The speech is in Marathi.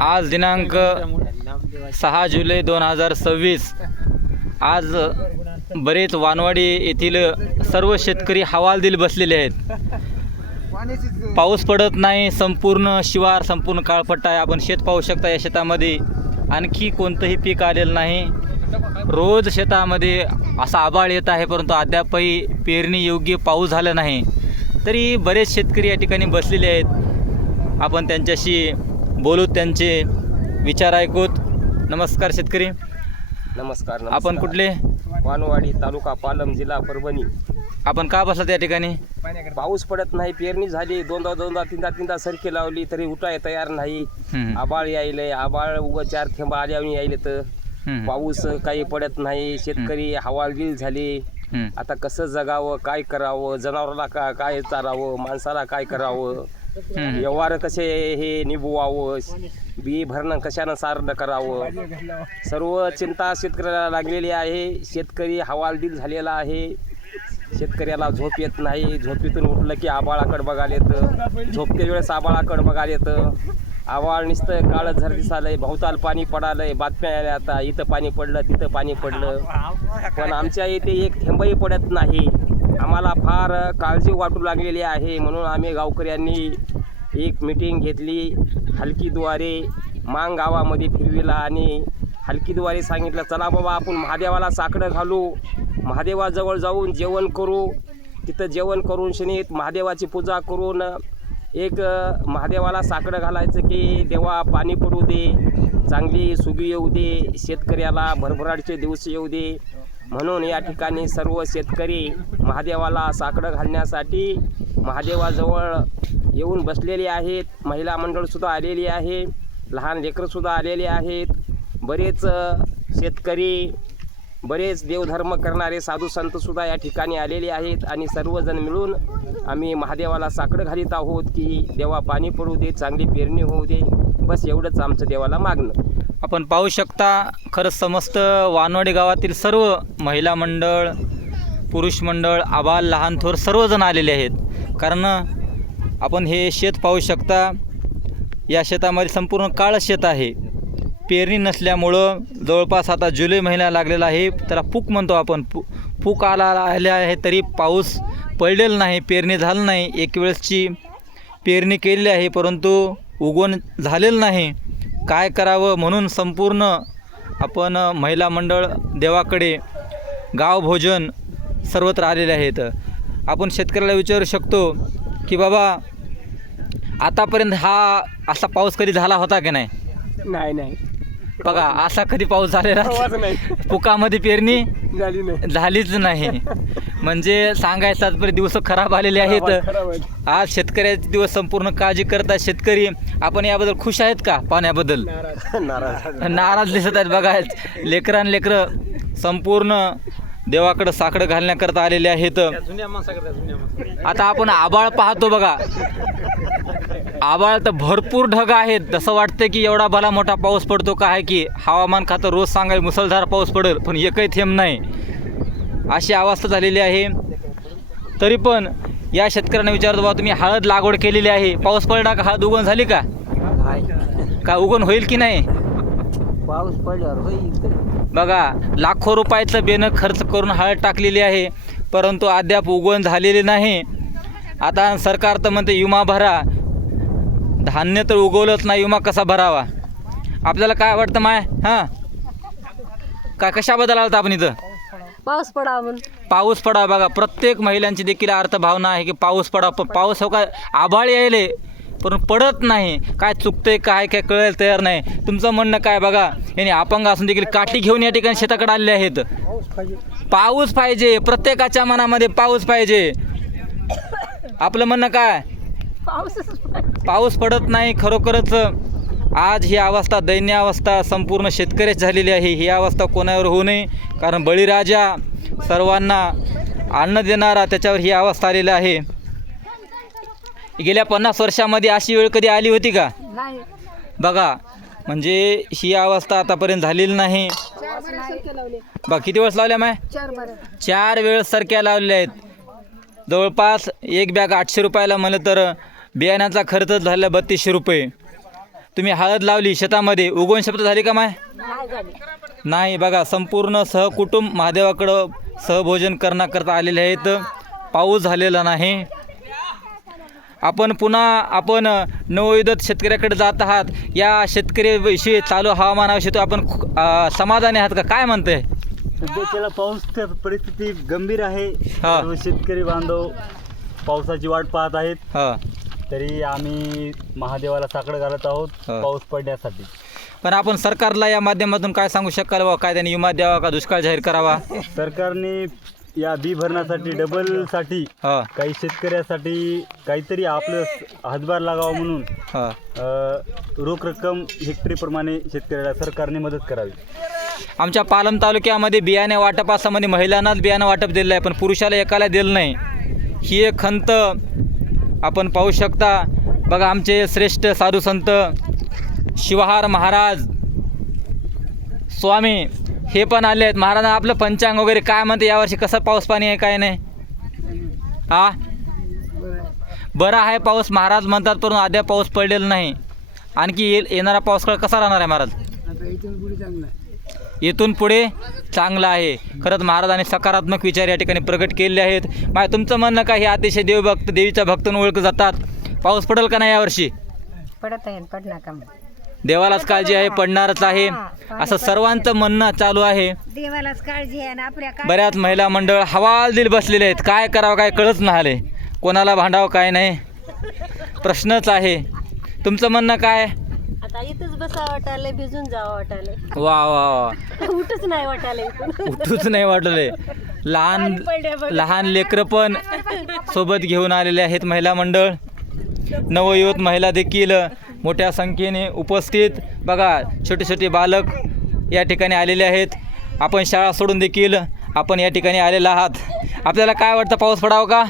आज दिनांक 6 जुलै 2026. आज बरेच वानवाडी येथील सर्व शेतकरी हवालदिल बसलेले आहेत. पाऊस पडत नाही, संपूर्ण शिवार, संपूर्ण काळपट्टा आहे. आपण शेत पाहू शकता. या शेतामध्ये आणखी कोणतंही पीक आलेलं नाही. रोज शेतामध्ये असा आभाळ येत आहे, परंतु अद्यापही पेरणी योग्य पाऊस झाला नाही. तरी बरेच शेतकरी या ठिकाणी बसलेले आहेत. आपण त्यांच्याशी बोलूत, त्यांचे विचार ऐकूत. नमस्कार शेतकरी. नमस्कार. आपण कुठले? वानवाडी, तालुका पालम, जिल्हा परभणी. आपण का बसलात या ठिकाणी? पाऊस पडत नाही, पेरणी झाली, दोनदा तीनदा सरकी लावली तरी उठाय तयार नाही. आबाळ यायलंय, आबाळ उग 4 थेंब आल्यावर यायले तर पाऊस काही पडत नाही. शेतकरी हवालदिल झाले. आता कसं जगावं, काय करावं, जनावराला काय चारावं, माणसाला काय करावं, व्यवहार कसे हे निभवावं, बी भरणं कशानं सारणं करावं, सर्व चिंता शेतकऱ्याला लागलेली आहे. शेतकरी हवालदिल झालेला आहे. शेतकऱ्याला झोप येत नाही. झोपेतून उठलं की आबाळाकडं बघायला येतं, झोपते वेळेस आबाळाकडं बघायला येतं. आवाळ नुसतं काळं झर दिसालंय, भोवताल पाणी पडालंय, बातम्या आल्या आता इथं पाणी पडलं, तिथं पाणी पडलं, पण आमच्या इथे एक थेंबही पडत नाही. आम्हाला फार काळजी वाटू लागलेली आहे. म्हणून आम्ही गावकऱ्यांनी एक मीटिंग घेतली. हलकीद्वारे मांग गावामध्ये फिरविला आणि हलकीद्वारे सांगितलं, चला बाबा आपण महादेवाला साकडं घालू, महादेवाजवळ जाऊन जेवण करू. तिथं जेवण करून शनीत महादेवाची पूजा करून एक महादेवाला साकडं घालायचं की देवा पाणी पडू दे, चांगली सुगी येऊ दे, शेतकऱ्याला भरभराटचे दिवस येऊ दे. म्हणून या ठिकाणी सर्व शेतकरी महादेवाला साकडं घालण्यासाठी महादेवाजवळ येऊन बसलेले आहेत. महिला मंडळसुद्धा आलेली आहे, लहान लेकरंसुद्धा आलेले आहेत. बरेच शेतकरी, बरेच देवधर्म करणारे साधू संतसुद्धा या ठिकाणी आलेले आहेत आणि सर्वजण मिळून आम्ही महादेवाला साकडं घालीत आहोत की देवा पाणी पडू दे, चांगली पेरणी होऊ दे. बस एवढंच आमचं देवाला मागणं. आपण पाहू शकता, खरंच समस्त वानवाडी गावातील सर्व महिला मंडळ, पुरुष मंडळ, आबाल, लहान थोर सर्वजण आलेले आहेत. कारण आपण हे शेत पाहू शकता. या शेतामध्ये संपूर्ण काळं शेत आहे. पेरणी नसल्यामुळं जवळपास आता जुलै महिना लागलेला आहे. त्याला पूक म्हणतो आपण. पूक आले आहे तरी पाऊस पडलेला नाही, पेरणी झालं नाही. एक वेळेसची पेरणी केलेली आहे, परंतु उगवण झालेलं नाही. काय करावं म्हणून संपूर्ण आपण महिला मंडळ देवाकडे, गाव भोजन सर्वत्र आलेले आहेत. आपण शेतकऱ्याला विचारू शकतो की बाबा आतापर्यंत हा असा पाऊस कधी झाला होता की नाही? नाही बघा, असा कधी पाऊस झालेला पुकामध्ये पेरणी झालीच नाही. म्हणजे सांगायचं तात्पर्य दिवस खराब आलेले आहेत. आज शेतकऱ्याचे दिवस संपूर्ण काळजी करतात शेतकरी. आपण याबद्दल खुश आहेत का? पाण्याबद्दल नाराज दिसत आहेत. बघा, लेकरं संपूर्ण देवाकडं साकडं घालण्याकरता आलेले आहेत. आता आपण आबाळ पाहतो. बघा, आबाळ तर भरपूर ढग आहेत. तसं वाटतं की एवढा भला मोठा पाऊस पडतो का आहे की हवामान खातं रोज सांगाय मुसळधार पाऊस पडेल, पण एकही थेंब नाही. अशी अवस्था झालेली आहे. तरी पण या शेतकऱ्यांना विचारतो, बाबा तुम्ही हळद लागवड केलेली आहे, पाऊस पडला का? हळद उगवण झाली का? उगवण होईल की नाही? पाऊस पडल्यावर होईल. बघा, लाखो रुपयाचं बेनं खर्च करून हळद टाकलेली आहे, परंतु अद्याप उगवण झालेले नाही. आता सरकार तर म्हणते विमा भरा. धान्य तर उगवलंच नाही, विमा कसा भरावा? आपल्याला काय वाटतं माय? काय कशाबद्दल आलं आपण इथं? पाऊस पडावा म्हणून. पाऊस पडावा. बघा, प्रत्येक महिलांची देखील अर्थभावना आहे की पाऊस पडावा. पण पाऊस हो काय, आभाळ यायले पण पडत नाही. काय चुकतंय, काय कळायला तयार नाही. तुमचं म्हणणं काय? बघा, याने अपंग असून देखील काठी घेऊन या ठिकाणी शेताकडे आलेले आहेत. पाऊस पाहिजे, प्रत्येकाच्या मनामध्ये पाऊस पाहिजे. आपलं म्हणणं काय? पाऊस पडत नाही. खरोखरच आज ही अवस्था, दैन्य अवस्था संपूर्ण शेतकऱ्याची झालेली आहे. ही अवस्था कोणावर होऊ नये, कारण बळीराजा सर्वांना अन्न देणारा, त्याच्यावर ही अवस्था आलेली आहे. गेल्या 50 वर्षामध्ये अशी वेळ कधी आली होती का? बघा, म्हणजे ही अवस्था आतापर्यंत झालेली नाही. बघा, किती वेळेस लावल्या माय? 4 वेळेस सरक्या लावलेल्या आहेत. जवळपास एक बॅग 800 रुपयाला म्हणलं तर बियाण्याचा खर्च झाला 3200 रुपये. तुम्ही हळद लावली शेतामध्ये, उगवण शब्द झाली का माय? नाही झाली. नाही. बघा सहकुटुंब सहकुटुंब महादेवाकडं सहभोजन करण्याकरता आलेले आहेत. पाऊस झालेला नाही. आपण नवविधत शेतकऱ्याकडे जात आहात. या शेतकऱ्याविषयी चालू हवामानाविषयी आपण समाधानी आहात का? काय म्हणते? सध्याच्याला पाऊस परिस्थिती गंभीर आहे. हा. सर्व शेतकरी बांधव पावसाची वाट पाहत आहेत. हां. तरी आम्ही महादेवाला साकडं घालत आहोत हा. पाऊस पडण्यासाठी. पण आपण सरकारला या माध्यमातून काय सांगू शकाल बा? काय त्यांनी विमा द्यावा का दुष्काळ जाहीर करावा? सरकारने या बी भरण्यासाठी डबलसाठी हां. काही शेतकऱ्यासाठी काहीतरी आपलं हातभार लागावा म्हणून हां. रोख रक्कम हेक्टरीप्रमाणे शेतकऱ्याला सरकारने मदत करावी. आमच्या पालम तालुक्यामध्ये बियाणे वाटपासंबंधी महिलांनाच बियाणं वाटप दिलं आहे, पण पुरुषाला एकाला दिलं नाही. ही एक खंत आपण पाहू शकता. बघा आमचे श्रेष्ठ साधू संत शिवहार महाराज स्वामी हे पण आले आहेत. महाराजांना आपलं पंचांग वगैरे काय म्हणते, यावर्षी कसं पाऊस पाणी आहे काय नाही? हा, बरं आहे पाऊस महाराज म्हणतात, पण अद्याप पाऊस पडलेला नाही. आणखी येणारा पावसाळा कसा राहणार आहे महाराज? इथून पुढे चांगला आहे. खरंच महाराजांनी सकारात्मक विचार या ठिकाणी प्रगट केले आहेत. माय तुमचं म्हणणं काय? हे अतिशय देवभक्त देवीच्या भक्तांना ओळखले जातात. पाऊस पडेल का नाही यावर्षी? पडत आहे, पडणार का? देवालाच काळजी आहे, पडणारच आहे असं सर्वांचं म्हणणं चालू आहे. देवालाच काळजी आहे आणि आपल्या बऱ्याच महिला मंडळ हवालदिल बसलेले आहेत. काय करावं काय कळत नाही आले, कोणाला भांडावं काय नाही प्रश्नच आहे. तुमचं म्हणणं काय? आता इथंच बसा वाटाले, भिजून जावं वाटाले. वा वा वा, उठच नाही वाटाले इथून. उठूच नाही वाटले. लहान लेकरं पण सोबत घेऊन आलेले आहेत. महिला मंडळ, नवयुवत महिला देखील मोठ्या संख्येने उपस्थित. बघा छोटे छोटे बालक या ठिकाणी आलेले आहेत. आपण शाळा सोडून देखील आपण या ठिकाणी आलेला आहात. आपल्याला काय वाटतं, पाऊस पडावं का?